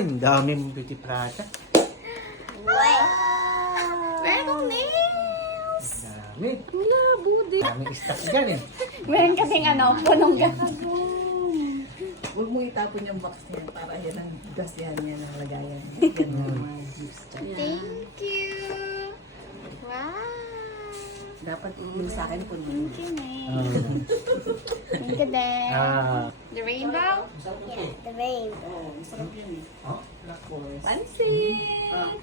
Uy, ang daming beauty product. Wow! Merong nails! Dami. Wala, budi. Daming stock dyan eh. Meron kasing punong gas. Huwag mo itapon yung box niya para yan ang gasyan niya ng lagayan. Yan ang mga gifts. Thank you! Wow! Dapat yung sa akin po Thank you, Nate. Thank you, Dad. The rainbow? Yeah, the rainbow. Oh, masarap yun eh. Oh? Pansit!